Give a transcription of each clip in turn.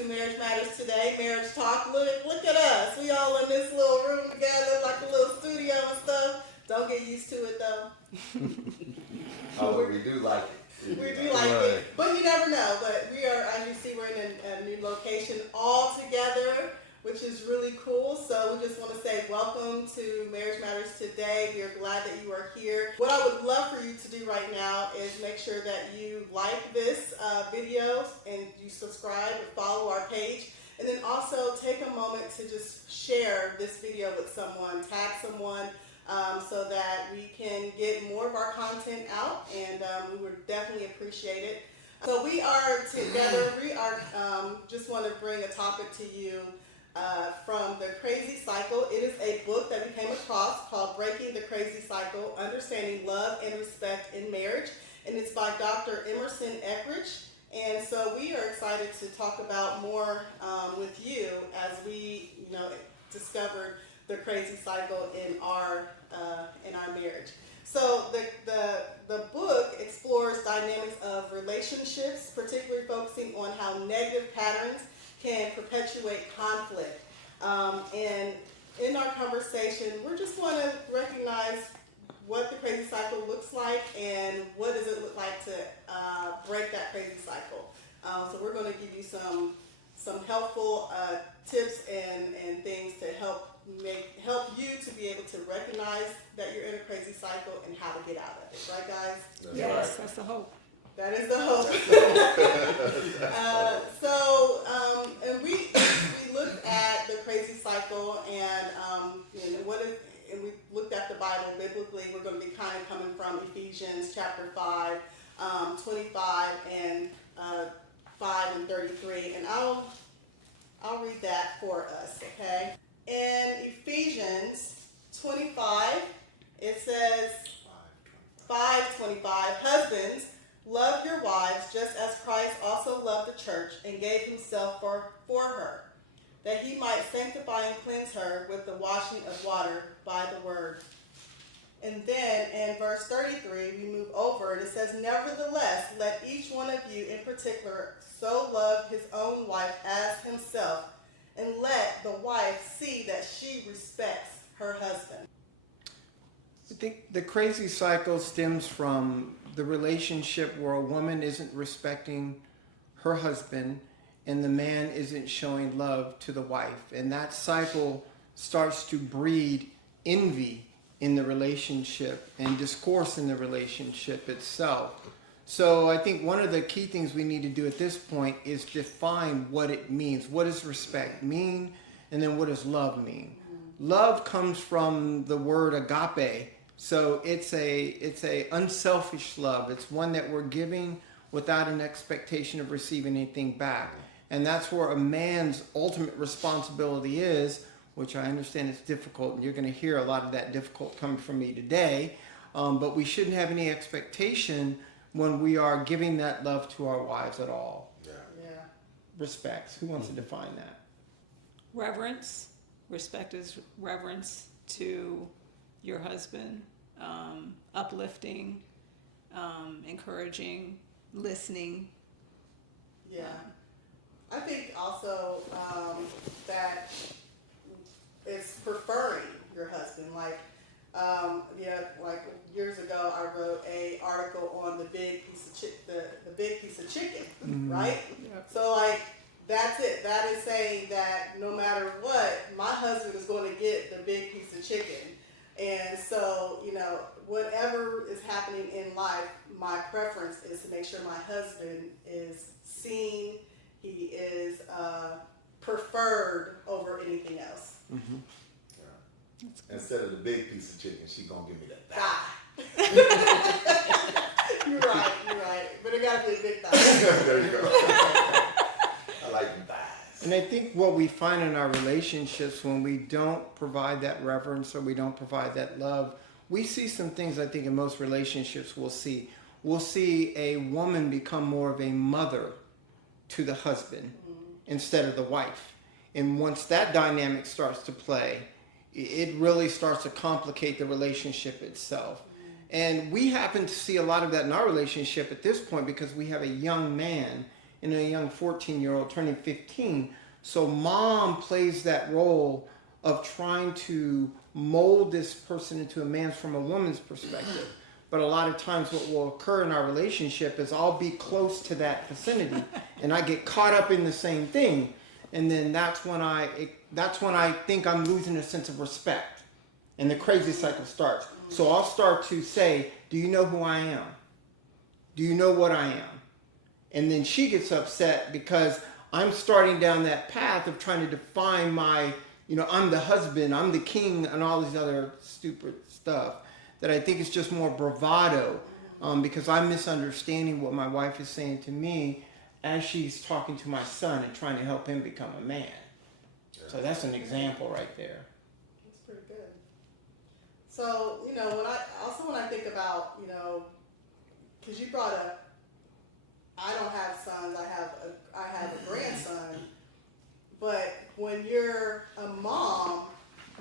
to Marriage Matters Today, Marriage Talk. Look at us. We all in this little room together like a little studio and stuff. Don't get used to it though. Although we do like it. We do like it, but you never know. But we are, as you see, we're in a new location all together, which is really cool. So we just want to say welcome to Marriage Matters Today. We are glad that you are here. What I would love for you to do right now is make sure that you like this video and you subscribe and follow our page. And then also take a moment to just share this video with someone, tag someone, so that we can get more of our content out, and we would definitely appreciate it. So we are together. We are just want to bring a topic to you from The Crazy Cycle. It is a book that we came across called Breaking the Crazy Cycle, Understanding Love and Respect in Marriage, and it's by Dr. Emerson Eggerichs. And so we are excited to talk about more with you as we, discovered the crazy cycle in our marriage. So the book explores dynamics of relationships, particularly focusing on how negative patterns can perpetuate conflict. And in our conversation, we just want to recognize what the crazy cycle looks like and what does it look like to break that crazy cycle. So we're going to give you some helpful tips and things to help you to be able to recognize that you're in a crazy cycle and how to get out of it. Right, guys? Yes, that's the hope. That is the hope. And we looked at the crazy cycle and we looked at the Bible biblically. We're going to be kind of coming from Ephesians chapter 5, 25 and 5 and 33, and I'll read that for us, okay? In Ephesians 25, it says 5:25, husbands, love your wives just as Christ also loved the church and gave himself for her, that he might sanctify and cleanse her with the washing of water by the word. And then in verse 33, we move over and it says, nevertheless, let each one of you in particular so love his own wife as himself, and let the wife see that she respects her husband. I think the crazy cycle stems from the relationship where a woman isn't respecting her husband and the man isn't showing love to the wife. And that cycle starts to breed envy in the relationship and discourse in the relationship itself. So I think one of the key things we need to do at this point is define what it means. What does respect mean? And then what does love mean? Love comes from the word agape. So it's a unselfish love. It's one that we're giving without an expectation of receiving anything back. And that's where a man's ultimate responsibility is, which I understand is difficult, and you're going to hear a lot of that difficult coming from me today. But we shouldn't have any expectation when we are giving that love to our wives at all. Yeah. Respects. Who wants to define that? Reverence. Respect is reverence to your husband. Uplifting, encouraging, listening. Yeah. I think also that it's preferring your husband. Like years ago, I wrote an article on the big piece of chicken, Mm-hmm. right? Yep. So that's it. That is saying that no matter what, my husband is going to get the big piece of chicken. And so, whatever is happening in life, my preference is to make sure my husband is seen, he is preferred over anything else. Mm-hmm. Yeah. Instead of the big piece of chicken, she's going to give me that Thigh. You're right. But it got to be a big thigh. There you go. I like them thighs. And I think what we find in our relationships when we don't provide that reverence or we don't provide that love, we see some things I think in most relationships we'll see. We'll see a woman become more of a mother to the husband instead of the wife. And once that dynamic starts to play, it really starts to complicate the relationship itself. And we happen to see a lot of that in our relationship at this point because we have a young man and a young 14-year-old turning 15. So mom plays that role of trying to mold this person into a man from a woman's perspective. But a lot of times what will occur in our relationship is I'll be close to that vicinity and I get caught up in the same thing. And then that's when I think I'm losing a sense of respect. And the crazy cycle starts. So I'll start to say, do you know who I am? Do you know what I am? And then she gets upset because I'm starting down that path of trying to define my, I'm the husband, I'm the king, and all these other stupid stuff that I think is just more bravado, because I'm misunderstanding what my wife is saying to me as she's talking to my son and trying to help him become a man. So that's an example right there. That's pretty good. So, when I think about, because you brought up, I don't have sons, I have a grandson, but when you're a mom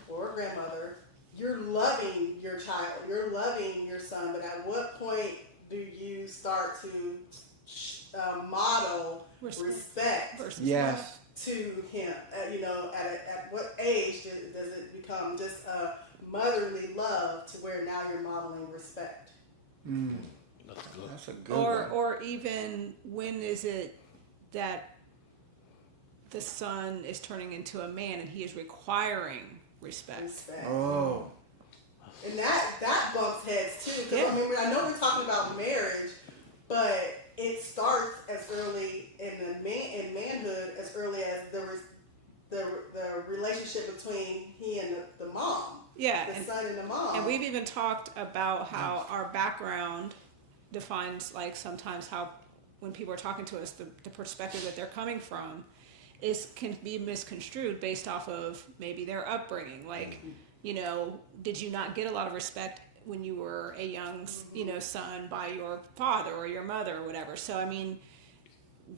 or a grandmother, you're loving your child, you're loving your son, but at what point do you start to model respect Yes. to him? At what age does it become just a motherly love to where now you're modeling respect? That's good. That's a good one. Or even when is it that the son is turning into a man and he is requiring respect? Oh. And that bumps heads too. Because Yeah. I know we're talking about marriage, but it starts as early in manhood as early as the relationship between he and the mom. Yeah, the son and the mom. And we've even talked about how our background defines, like, sometimes how when people are talking to us, the perspective that they're coming from can be misconstrued based off of maybe their upbringing. Like, did you not get a lot of respect when you were a young, son by your father or your mother or whatever? So, I mean,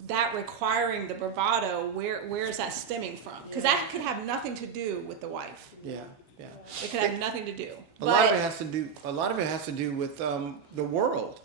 that requiring the bravado, where is that stemming from? Because that could have nothing to do with the wife. Yeah. It could have nothing to do. A lot of it has to do with the world.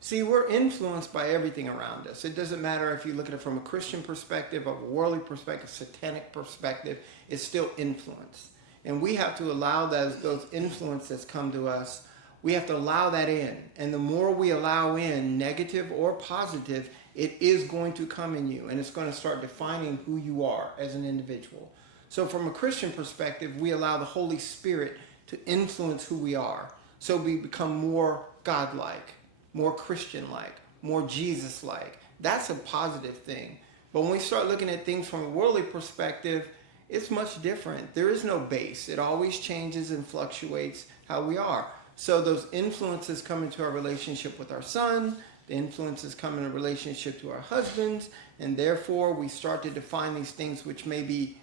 See, we're influenced by everything around us. It doesn't matter if you look at it from a Christian perspective, a worldly perspective, satanic perspective. It's still influence, and we have to allow those influences come to us. We have to allow that in, and the more we allow in, negative or positive, it is going to come in you, and it's going to start defining who you are as an individual. So from a Christian perspective, we allow the Holy Spirit to influence who we are. So we become more God-like, more Christian-like, more Jesus-like. That's a positive thing. But when we start looking at things from a worldly perspective, it's much different. There is no base. It always changes and fluctuates how we are. So those influences come into our relationship with our son, the influences come in a relationship to our husbands, and therefore we start to define these things which may be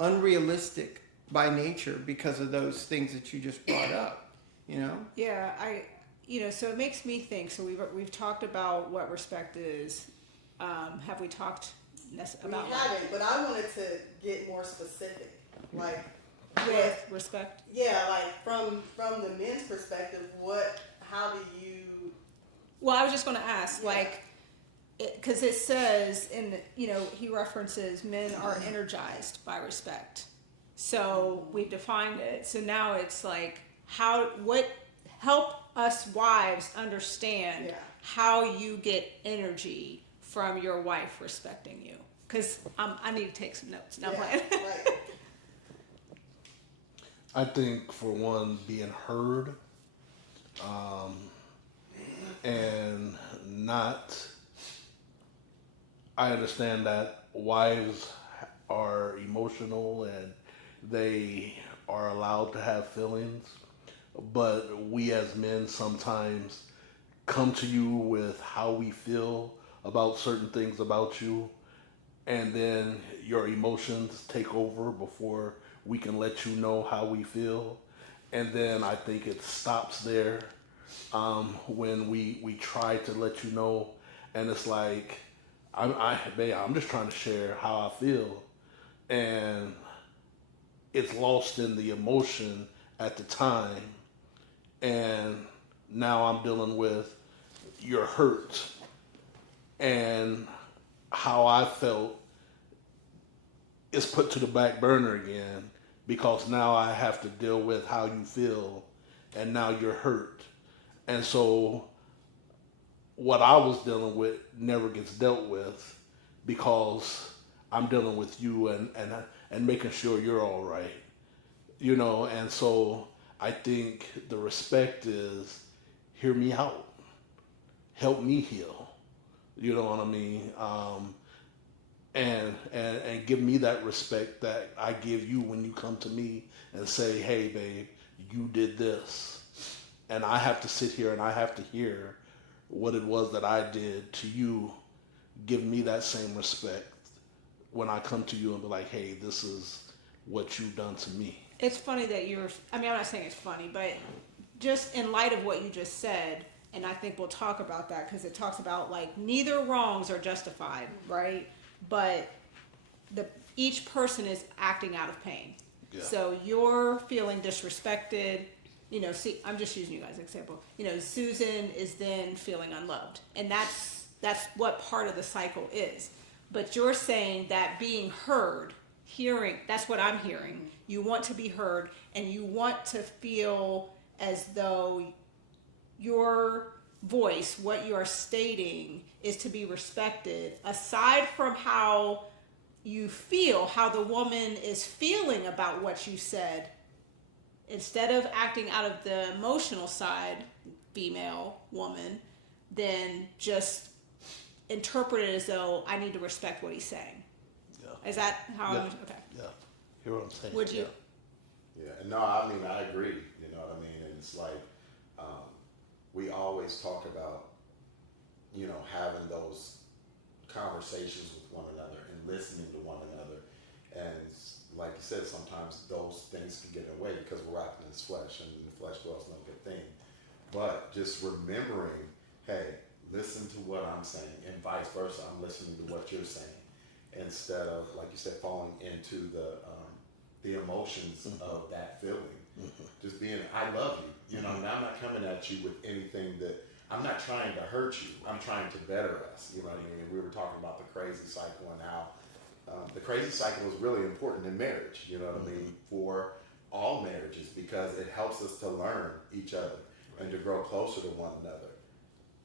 unrealistic by nature because of those things that you just brought up, Yeah, so it makes me think. So we've talked about what respect is. Have we talked about? We haven't, but I wanted to get more specific, like with respect? Yeah, like from the men's perspective, how do you? Well, I was just going to ask, because it says he references men are energized by respect. So we've defined it. So now it's like, help us wives understand how you get energy from your wife respecting you. Because I need to take some notes. Now, Right. I think, for one, being heard, and not. I understand that wives are emotional and they are allowed to have feelings, but we as men sometimes come to you with how we feel about certain things about you, and then your emotions take over before we can let you know how we feel. And then I think it stops there when we try to let you know, and it's like, I'm just trying to share how I feel, and it's lost in the emotion at the time, and now I'm dealing with your hurt and how I felt is put to the back burner again because now I have to deal with how you feel and now you're hurt. And so what I was dealing with never gets dealt with because I'm dealing with you and making sure you're all right. You know, and so I think the respect is hear me out, help me heal. You know what I mean? And give me that respect that I give you when you come to me and say, hey, babe, you did this. And I have to sit here and I have to hear what it was that I did to you. Give me that same respect when I come to you and be like, hey, this is what you've done to me. It's funny that I'm not saying it's funny, but just in light of what you just said, and I think we'll talk about that because it talks about like neither wrongs are justified, right? But each person is acting out of pain. Yeah. So you're feeling disrespected. You know, see, I'm just using you guys as an example. You know, Susan is then feeling unloved, and that's what part of the cycle is. But you're saying that being heard, hearing, that's what I'm hearing. You want to be heard, and you want to feel as though your voice, what you are stating, is to be respected. Aside from how you feel, how the woman is feeling about what you said, instead of acting out of the emotional side, female, woman, then just interpret it as though I need to respect what he's saying. Yeah. Is that how Yeah. okay. Yeah. Hear what I'm saying? Would you? Yeah, no, I mean, I agree, you know what I mean? And it's like, we always talk about, you know, having those conversations with one another and listening to one another. And like you said, sometimes those things can get in the way because we're wrapped in this flesh and the flesh dwells no good thing. But just remembering, hey, listen to what I'm saying and vice versa. I'm listening to what you're saying instead of, like you said, falling into the emotions of that feeling. Just being, I love you. You know, and I'm not coming at you with anything that, I'm not trying to hurt you. I'm trying to better us. You know what I mean? We were talking about the crazy cycle and how the crazy cycle is really important in marriage. You know what I mean? For all marriages, because it helps us to learn each other and to grow closer to one another.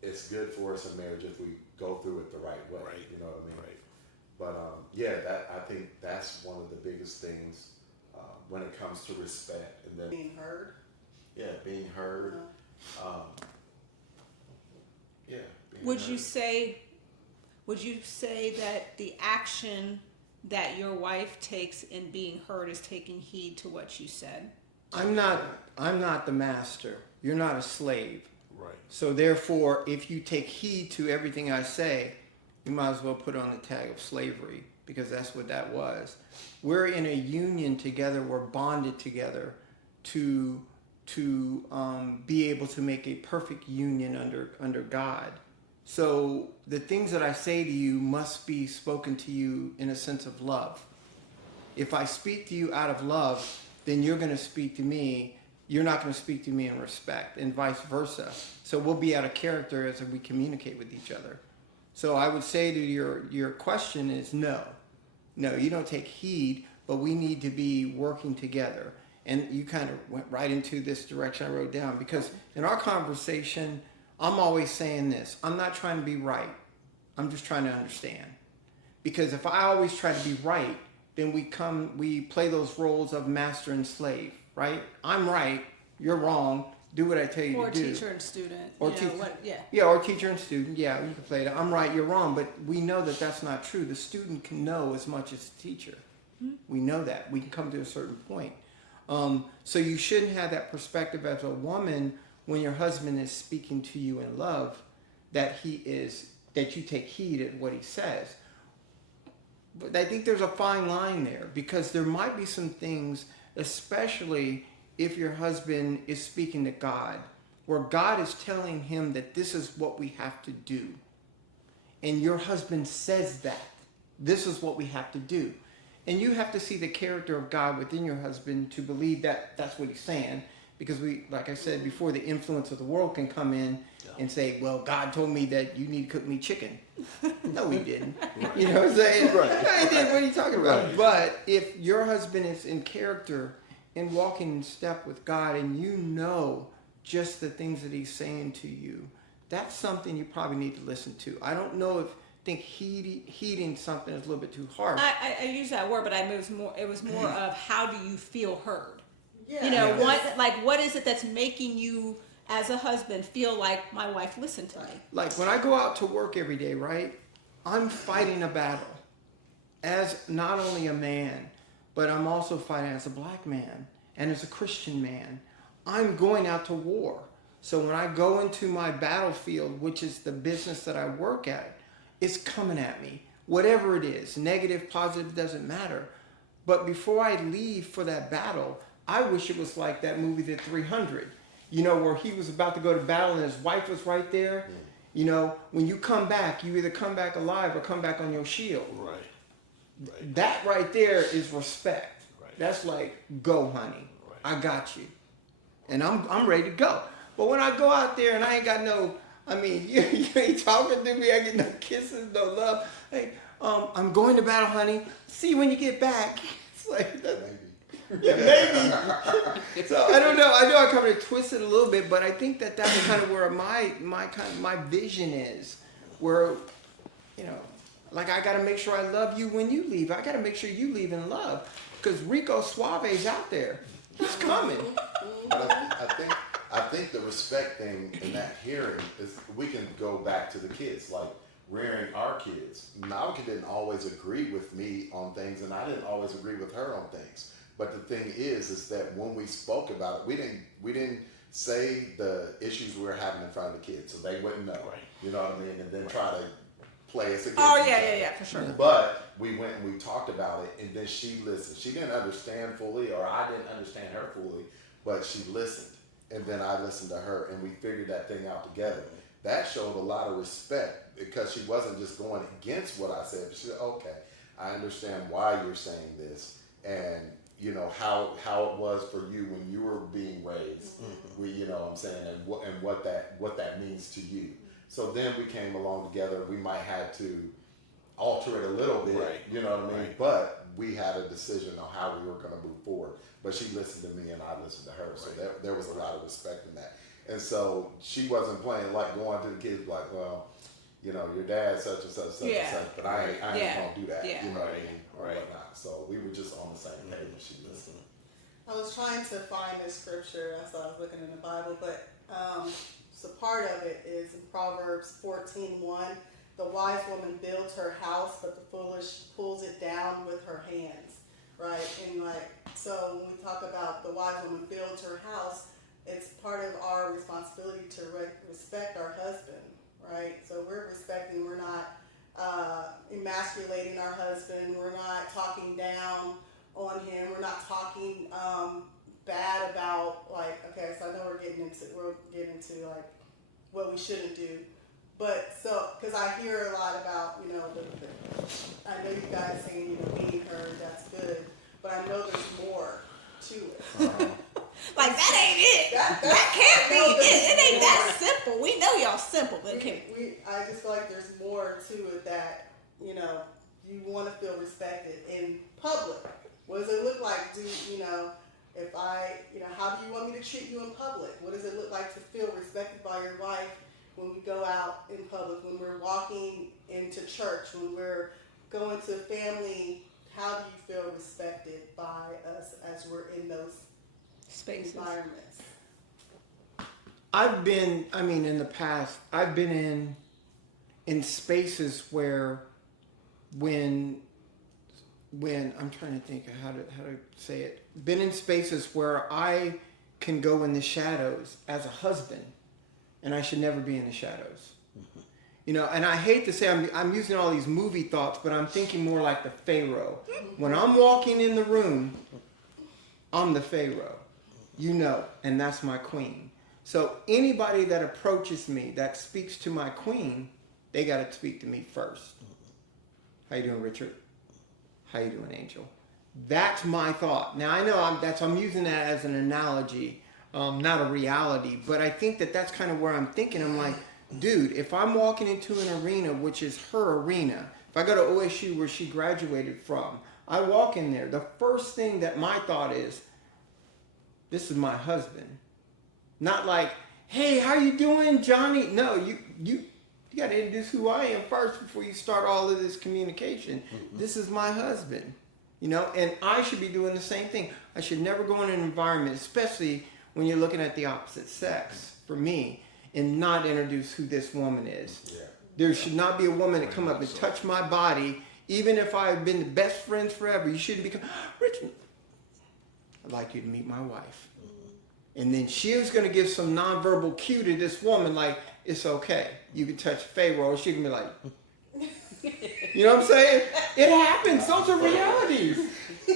It's good for us in marriage if we go through it the right way. Right. You know what I mean? Right. But yeah, I think that's one of the biggest things when it comes to respect and then Being heard. yeah, being heard. Yeah. Being Would heard. you say that the action that your wife takes in being heard is taking heed to what you said? I'm not the master. You're not a slave. Right. So therefore, if you take heed to everything I say, you might as well put on the tag of slavery, because that's what that was. We're in a union together. We're bonded together to be able to make a perfect union under God. So the things that I say to you must be spoken to you in a sense of love. If I speak to you out of love, then you're going to speak to me. You're not going to speak to me in respect, and vice versa. So we'll be out of character as we communicate with each other. So I would say to your question is no, you don't take heed, but we need to be working together. And you kind of went right into this direction I wrote down, because in our conversation, I'm always saying this: I'm not trying to be right. I'm just trying to understand. Because if I always try to be right, then we play those roles of master and slave, right? I'm right, you're wrong. Do what I tell you Or to do. teacher and student. Or you know, teacher. yeah. Yeah, or teacher and student. Yeah, you can play that. I'm right, you're wrong. But we know that that's not true. The student can know as much as the teacher. Mm-hmm. We know that. We can come to a certain point. So you shouldn't have that perspective as a woman when your husband is speaking to you in love, that you take heed at what he says. But I think there's a fine line there, because there might be some things, especially if your husband is speaking to God, where God is telling him that this is what we have to do. And your husband says that this is what we have to do. And you have to see the character of God within your husband to believe that that's what he's saying. because we, like I said before, the influence of the world can come in and say, well, God told me that you need to cook me chicken. No, he didn't. Right. You know what I'm saying? Right. No, he didn't. What are you talking about? Right. But if your husband is in character and walking in step with God, and you know just the things that he's saying to you, that's something you probably need to listen to. I don't know if heeding something is a little bit too harsh. I use that word, but it was more of how do you feel heard? Yeah. You know, Yeah. what is it that's making you as a husband feel like my wife listened to me? Like when I go out to work every day, right? I'm fighting a battle as not only a man, but I'm also fighting as a black man and as a Christian man. I'm going out to war. So when I go into my battlefield, which is the business that I work at, it's coming at me. Whatever it is, negative, positive, doesn't matter. But before I leave for that battle, I wish it was like that movie, The 300. You know, where he was about to go to battle and his wife was right there. You know, when you come back, you either come back alive or come back on your shield. Right. That right there is respect. Right. That's like, go, honey. Right. I got you. And I'm ready to go. But when I go out there and I ain't got no, I mean, you ain't talking to me, I get no kisses, no love. Hey, I'm going to battle, honey. See you when you get back. It's like, Maybe. yeah, maybe. So I don't know. I know I kind of twisted a little bit, but I think that that's kind of where my vision is. Where, you know, like I got to make sure I love you when you leave. I got to make sure you leave in love, because Rico Suave's out there. He's coming. But I think the respect thing in that hearing is, we can go back to the kids, like rearing our kids. Malika didn't always agree with me on things, and I didn't always agree with her on things. But the thing is that when we spoke about it, we didn't say the issues we were having in front of the kids, so they wouldn't know. Right. You know what I mean? And then try to play us against Oh each other. yeah, for sure. But we went and we talked about it, and then she listened. She didn't understand fully, or I didn't understand her fully, but she listened. And then I listened to her, and we figured that thing out together. That showed a lot of respect, because she wasn't just going against what I said, but she said, okay, I understand why you're saying this, and you know how it was for you when you were being raised. We, you know what I'm saying, and what that means to you. So then we came along together. We might have to alter it a little bit, Right. you know what I mean? Right. But we had a decision on how we were going to move forward. But she listened to me and I listened to her. So there was a lot of respect in that. And so she wasn't playing like going to the kids like, well, you know, your dad's such and such, and such, but I ain't going to do that, you know what I mean? Or whatnot. So we were just on the same page when she listened. I was trying to find this scripture. That's why I was looking in the Bible, but so part of it is in Proverbs 14:1. The wise woman builds her house, but the foolish pulls it down with her hands, right? And like, so when we talk about the wise woman builds her house, it's part of our responsibility to respect our husband, right? So we're respecting. We're not emasculating our husband. We're not talking down on him. We're not talking bad about, like, okay, so I know we're getting into like what we shouldn't do, but so because I hear a lot about, you know, I know you guys saying, you know, being heard, that's good, but I know there's more to it. Like that ain't it. That can't be it. It ain't that simple. We know y'all simple, but it can't. I just feel like there's more to it, that, you know, you want to feel respected in public. What does it look like? You know, if I, you know, how do you want me to treat you in public? What does it look like to feel respected by your wife when we go out in public, when we're walking into church, when we're going to family? How do you feel respected by us as we're in those Spaces. environments? In the past, I've been in spaces where when I'm trying to think of how to say it, been in spaces where I can go in the shadows as a husband, and I should never be in the shadows. You know, and I hate to say I'm using all these movie thoughts, but I'm thinking more like the Pharaoh. When I'm walking in the room, I'm the Pharaoh, you know, and that's my queen. So anybody that approaches me, that speaks to my queen, they got to speak to me first. How you doing, Richard? How you doing, Angel? That's my thought. Now I know I'm using that as an analogy not a reality. But I think that that's kind of where I'm thinking. I'm like, dude, if I'm walking into an arena, which is her arena, if I go to OSU where she graduated from, I walk in there, the first thing that my thought is, this is my husband. Not like, hey, how you doing, Johnny? No, you got to introduce who I am first before you start all of this communication. Mm-hmm. This is my husband, and I should be doing the same thing. I should never go in an environment, especially when you're looking at the opposite sex, for me, and not introduce who this woman is. Yeah. There should not be a woman that come up and touch my body, even if I've been the best friends forever. You shouldn't become, Richard, I'd like you to meet my wife. And then she was going to give some nonverbal cue to this woman, like, it's okay. You can touch Pharaoh. She can be like, you know what I'm saying? It happens. Those are realities.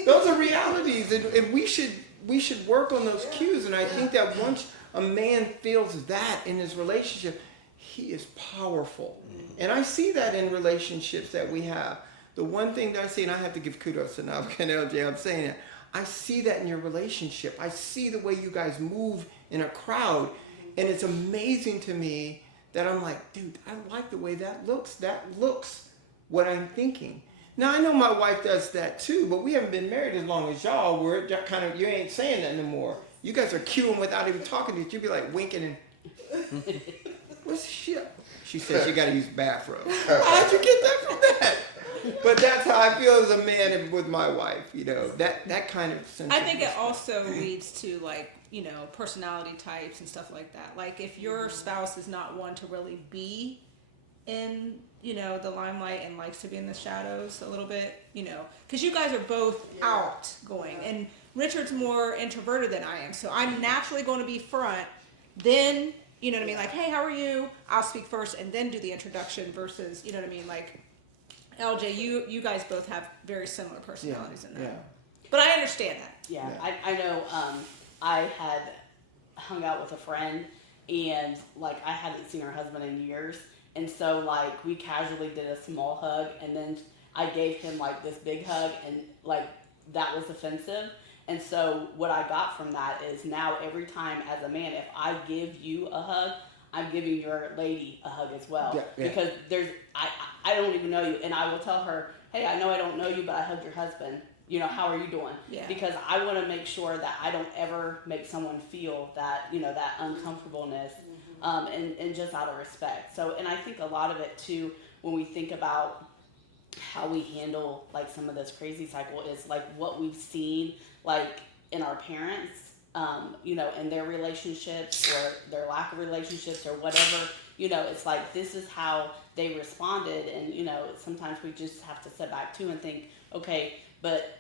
Those are realities. And we should work on those cues. And I think that once a man feels that in his relationship, he is powerful. And I see that in relationships that we have. The one thing that I see, and I have to give kudos to Navka and LJ, I'm saying that, I see that in your relationship. I see the way you guys move in a crowd. And it's amazing to me that I'm like, dude, I like the way that looks. That looks what I'm thinking. Now, I know my wife does that too, but we haven't been married as long as y'all were. You ain't saying that anymore. You guys are cueing without even talking to each other. You'd be like winking and, what's the shit? She said she got to use the bathroom. How'd you get that from that? But that's how I feel as a man with my wife, that kind of sense. I think it also leads to personality types and stuff like that. Like if your spouse is not one to really be in, the limelight and likes to be in the shadows a little bit, because you guys are both outgoing and Richard's more introverted than I am. So I'm naturally going to be front, then, you know what I mean? Like, hey, how are you? I'll speak first and then do the introduction versus, you know what I mean? Like, LJ, you guys both have very similar personalities in that. Yeah. But I understand that. Yeah. I know I had hung out with a friend and I hadn't seen her husband in years. And so we casually did a small hug and then I gave him this big hug and that was offensive. And so what I got from that is now every time as a man, if I give you a hug, I'm giving your lady a hug as well. Yeah. Because I don't even know you. And I will tell her, hey, I know I don't know you, but I hugged your husband. How are you doing? Yeah. Because I want to make sure that I don't ever make someone feel that, that uncomfortableness and just out of respect. So, and I think a lot of it too, when we think about how we handle some of this crazy cycle is what we've seen in our parents. In their relationships or their lack of relationships or whatever, it's this is how they responded. And, sometimes we just have to sit back too and think, okay, but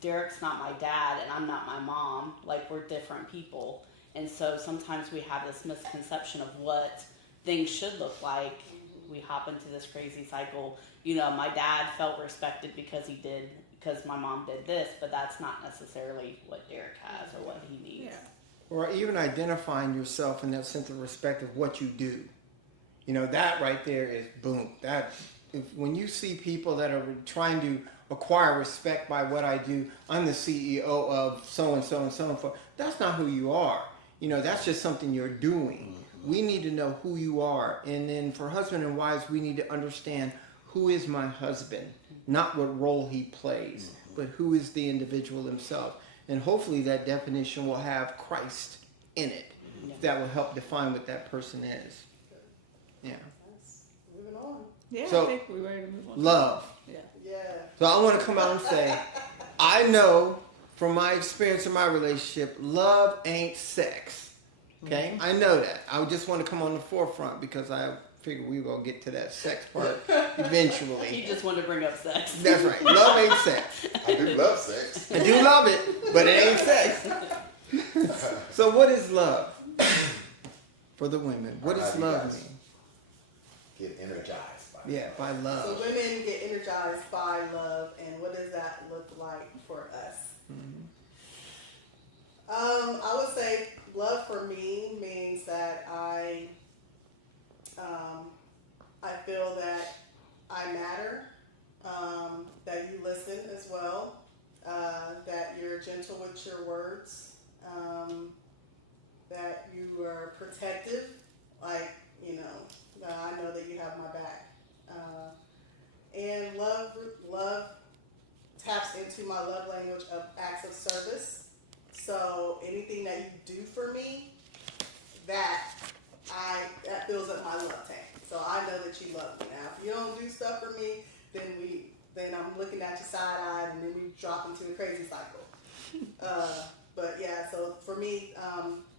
Derek's not my dad and I'm not my mom. We're different people. And so sometimes we have this misconception of what things should look like. We hop into this crazy cycle. My dad felt respected because my mom did this, but that's not necessarily what Derek has or what he needs. Yeah. Or even identifying yourself in that sense of respect of what you do. That right there is boom. When you see people that are trying to acquire respect by what I do, I'm the CEO of so-and-so and so-and-so. That's not who you are. That's just something you're doing. Mm-hmm. We need to know who you are. And then for husband and wives, we need to understand who is my husband, not what role he plays, but who is the individual himself. And hopefully that definition will have Christ in it. That will help define what that person is. Yeah. Moving on. Yeah, so, I think we're ready to move on. Love. Yeah. So I want to come out and say, I know from my experience in my relationship, love ain't sex. Okay? Mm-hmm. I know that. I just want to come on the forefront because I figure we were going to get to that sex part eventually. He just wanted to bring up sex. That's right. Love ain't sex. I do love sex. I do love it, but it ain't sex. So what is love for the women? What does love mean? Get energized by by love. So women get energized by love, and what does that look like for us? Mm-hmm. I would say love for me means that I feel that I matter, that you listen as well, that you're gentle with your words, you are protective, like, you know, I know that you have my back. And love taps into my love language of acts of service. So anything that you do for me, that fills up my love tank. So I know that you love me. Now, if you don't do stuff for me, then I'm looking at you side-eyed, and then we drop into a crazy cycle. But yeah, so for me,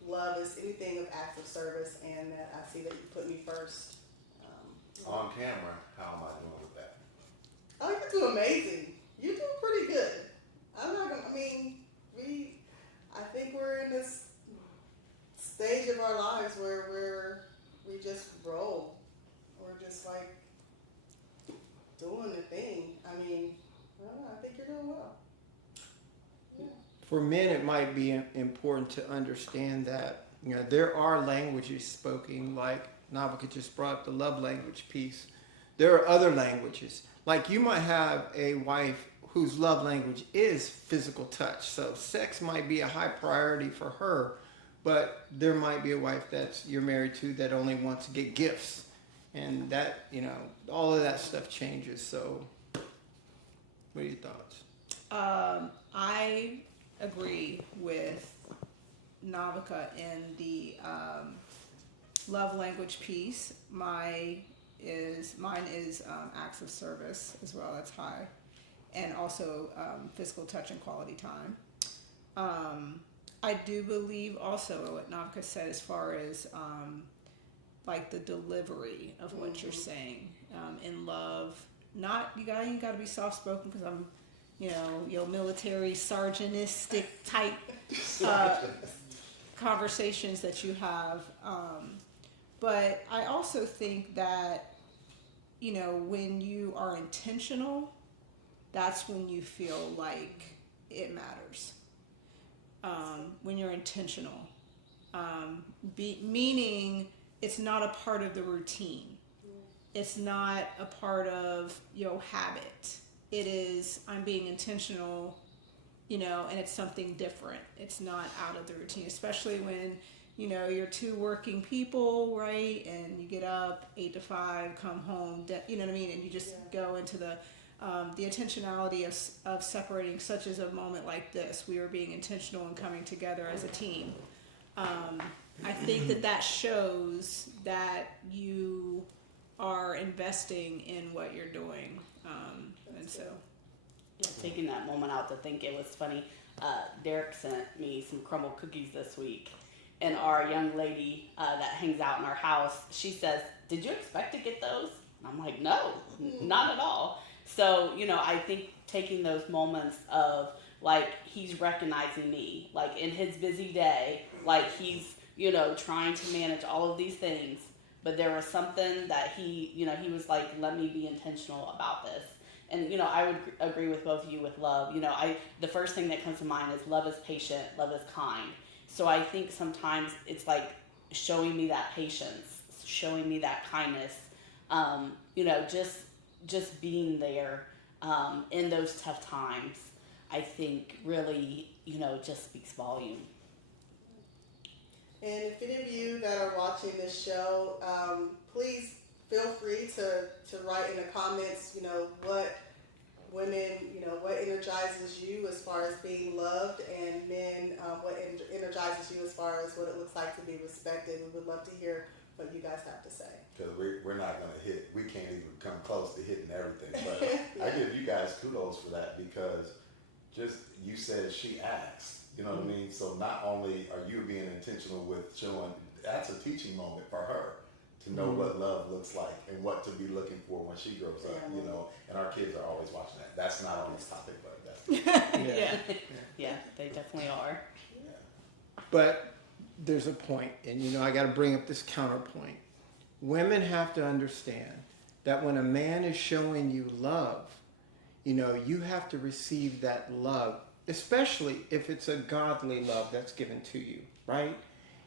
love is anything of acts of service, and that I see that you put me first. On camera, how am I doing with that? Oh, you do amazing. You do pretty good. I think we're in this stage of our lives where we just roll. We're just like doing the thing. I think you're doing well. Yeah. For men, it might be important to understand that, you know, there are languages spoken, like Navika just brought up the love language piece. There are other languages. Like you might have a wife whose love language is physical touch. So sex might be a high priority for her, but there might be a wife that you're married to that only wants to get gifts. And that, you know, all of that stuff changes. So what are your thoughts? I agree with Navika in the love language piece. Mine is acts of service as well. That's high, and also physical touch and quality time. I do believe also what Navika said as far as like the delivery of what you're saying in love. Not you ain't got to be soft spoken because I'm, you know, your military sergeantistic type conversations that you have. But I also think that, you know, when you are intentional, that's when you feel like it matters. When you're intentional, meaning it's not a part of the routine. It's not a part of your habit. It is, I'm being intentional, you know, and it's something different. It's not out of the routine, especially when, you know, you're two working people, right? And you get up 8 to 5, come home, you know what I mean? And you just go into the intentionality of separating, such as a moment like this. We are being intentional and coming together as a team. I think that shows that you are investing in what you're doing. And so, yeah, taking that moment out to think, it was funny. Derek sent me some crumble cookies this week, and our young lady that hangs out in our house, she says, "Did you expect to get those?" And I'm like, "No, not at all." So, you know, I think taking those moments of like he's recognizing me, like in his busy day, like he's, you know, trying to manage all of these things, but there was something that he, you know, he was like, "Let me be intentional about this." And, you know, I would agree with both of you with love. You know, the first thing that comes to mind is love is patient, love is kind. So I think sometimes it's like showing me that patience, showing me that kindness, you know, just being there in those tough times, I think really, you know, just speaks volume. And if any of you that are watching this show, please feel free to write in the comments, you know, what women, you know, what energizes you as far as being loved, and men, what energizes you as far as what it looks like to be respected. We would love to hear what you guys have to say. Because we're not going to hit, we can't even come close to hitting everything. But I give you guys kudos for that, because just, you said she asked, you know what I mean? So not only are you being intentional with showing, that's a teaching moment for her to know what love looks like and what to be looking for when she grows up, you know, and our kids are always watching that. That's not on this topic, but that's Yeah, they definitely are. But there's a point, and you know, I got to bring up this counterpoint. Women have to understand that when a man is showing you love, you know, you have to receive that love, especially if it's a godly love that's given to you, right?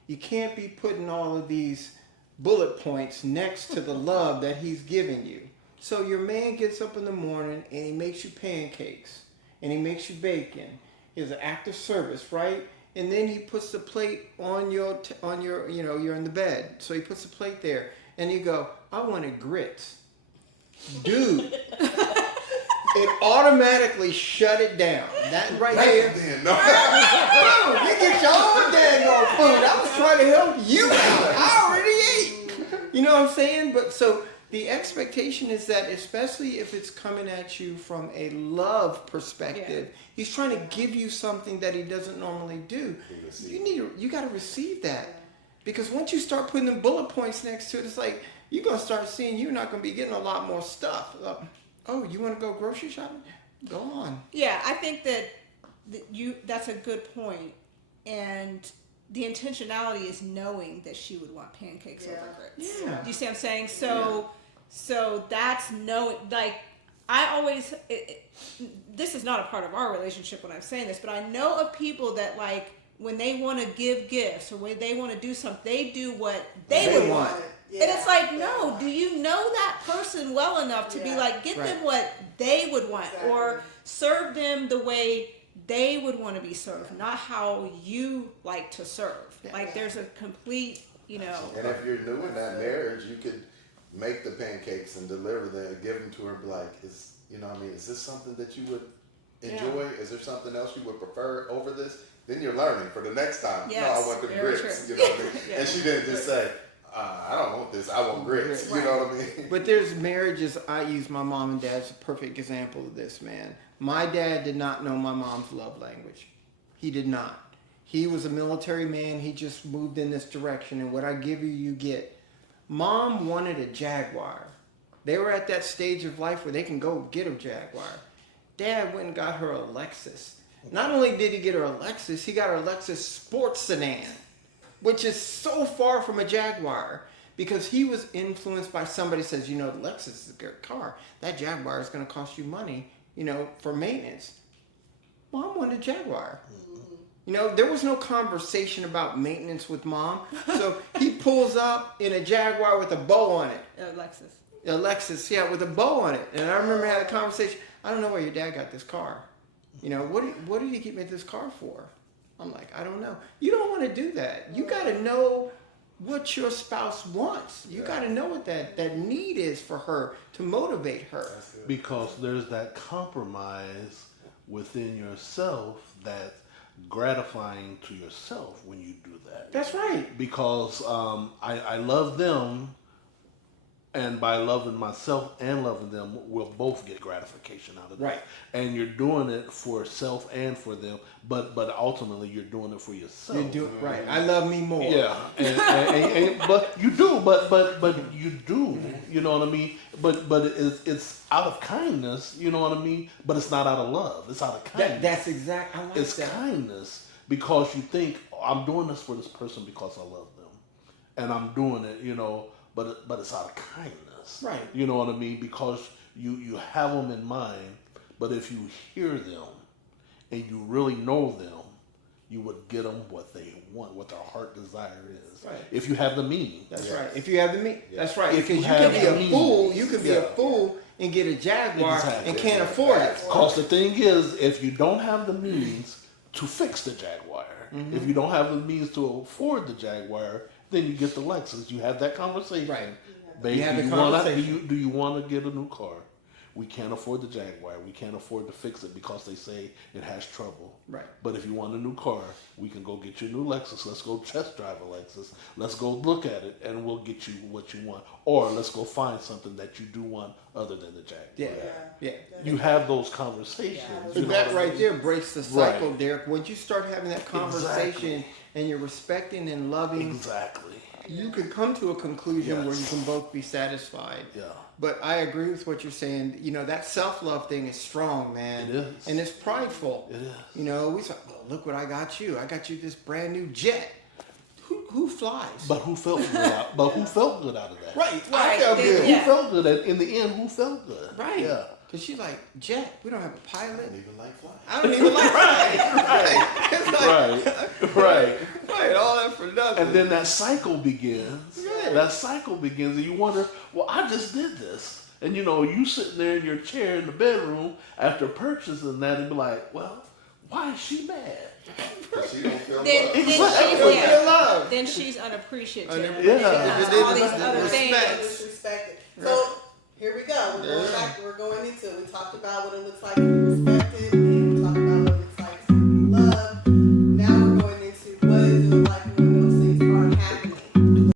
You can't be putting all of these bullet points next to the love that he's giving you. So your man gets up in the morning and he makes you pancakes and he makes you bacon. It's an act of service, right? and then he puts the plate on your you're in the bed, so he puts the plate there, and you go, I wanted grits, dude. It automatically shut it down. That right there. Then, no. Bro, you get your own daggone food. I was trying to help you out. I already ate. You know what I'm saying? But so the expectation is that, especially if it's coming at you from a love perspective, he's trying to give you something that he doesn't normally do. You got to receive that, because once you start putting them bullet points next to it, it's like you're gonna start seeing you're not gonna be getting a lot more stuff. Oh, you want to go grocery shopping? Go on. Yeah, I think that's a good point, and the intentionality is knowing that she would want pancakes over grits. Yeah. Do you see what I'm saying? So that's I always. This is not a part of our relationship when I'm saying this, but I know of people that when they want to give gifts or when they want to do something, they do what they would want. Yeah. And it's like, no, do you know that person well enough to be like, get them what they would want, or serve them the way they would want to be served, not how you like to serve. Like there's a complete, And if you're new in that marriage, you could make the pancakes and deliver them and give them to her and be like, is this something that you would enjoy? Yeah. Is there something else you would prefer over this? Then you're learning for the next time. Yes, No, I want the very grits. true. You know what I mean? Yeah. And she didn't just say, I don't want this, I want grits. Right. You know what I mean? But there's marriages, I use my mom and dad as a perfect example of this, man. My dad did not know my mom's love language. He did not. He was a military man. He just moved in this direction, and what I give you, you get. Mom wanted a Jaguar. They were at that stage of life where they can go get a Jaguar. Dad went and got her a Lexus. Not only did he get her a Lexus, he got her a Lexus sports sedan, which is so far from a Jaguar, because he was influenced by somebody says, the Lexus is a good car. That Jaguar is going to cost you money, for maintenance. Mom wanted a Jaguar. There was no conversation about maintenance with mom. So he pulls up in a Jaguar with a bow on it. A Lexus, yeah, with a bow on it. And I remember having a conversation. I don't know where your dad got this car. What did he get me this car for? I'm like, I don't know. You don't want to do that. You got to know what your spouse wants. You got to know what that need is for her to motivate her. Because there's that compromise within yourself that's gratifying to yourself when you do that. That's right. Because I love them, and by loving myself and loving them, we'll both get gratification out of it. Right. And you're doing it for self and for them, but ultimately you're doing it for yourself. You do it right. I love me more. Yeah, and but you do, but you do, you know what I mean. But it's out of kindness, you know what I mean. But it's not out of love. It's out of kindness. That's exact. I like It's that. kindness because you think, I'm doing this for this person because I love them, and I'm doing it, But it's out of kindness, Right? You know what I mean, because you have them in mind. But if you hear them and you really know them, you would get them what they want, what their heart desire is. Right. If you have the means. That's right. If you have the means, that's right. If Because you you have can be a the fool. means. You can be a fool and get a Jaguar Exactly. and can't afford it. Because the thing is, if you don't have the means to fix the Jaguar, if you don't have the means to afford the Jaguar, then you get the Lexus. You have that conversation. Right. Babe, You have the do conversation. you want to get a new car? We can't afford the Jaguar. We can't afford to fix it because they say it has trouble. Right. But if you want a new car, we can go get you a new Lexus. Let's go test drive a Lexus. Let's go look at it, and we'll get you what you want. Or let's go find something that you do want other than the Jaguar. Yeah. You have those conversations. But you know that what I right mean? there breaks the cycle, Right. Derek. Once you start having that conversation Exactly. and you're respecting and loving, Exactly. you could come to a conclusion where you Yes. can both be satisfied. Yeah. But I agree with what you're saying. That self-love thing is strong, man. It is. And it's prideful. It is. We say, well, look what I got you. I got you this brand new jet. Who flies? But who felt good out? But who felt good out of that? Right. I Right, felt they- good. Who Yeah. felt good? In the end, who felt good? Right. Yeah. Because she's like, Jet, we don't have a pilot. I don't even like flying. I don't even like right. It's like, Right. right, all that for nothing. And then that cycle begins. Yeah. That cycle begins, and you wonder, well, I just did this. And you sitting there in your chair in the bedroom after purchasing that, and be like, well, why is she mad? She don't feel Then, love. then Exactly. she's Don't yeah. feel love. Then she's unappreciative. Yeah. Because all these other Respect. things. Disrespected. So here we go. We're going back. We're going into it. We talked about what it looks like to be respected,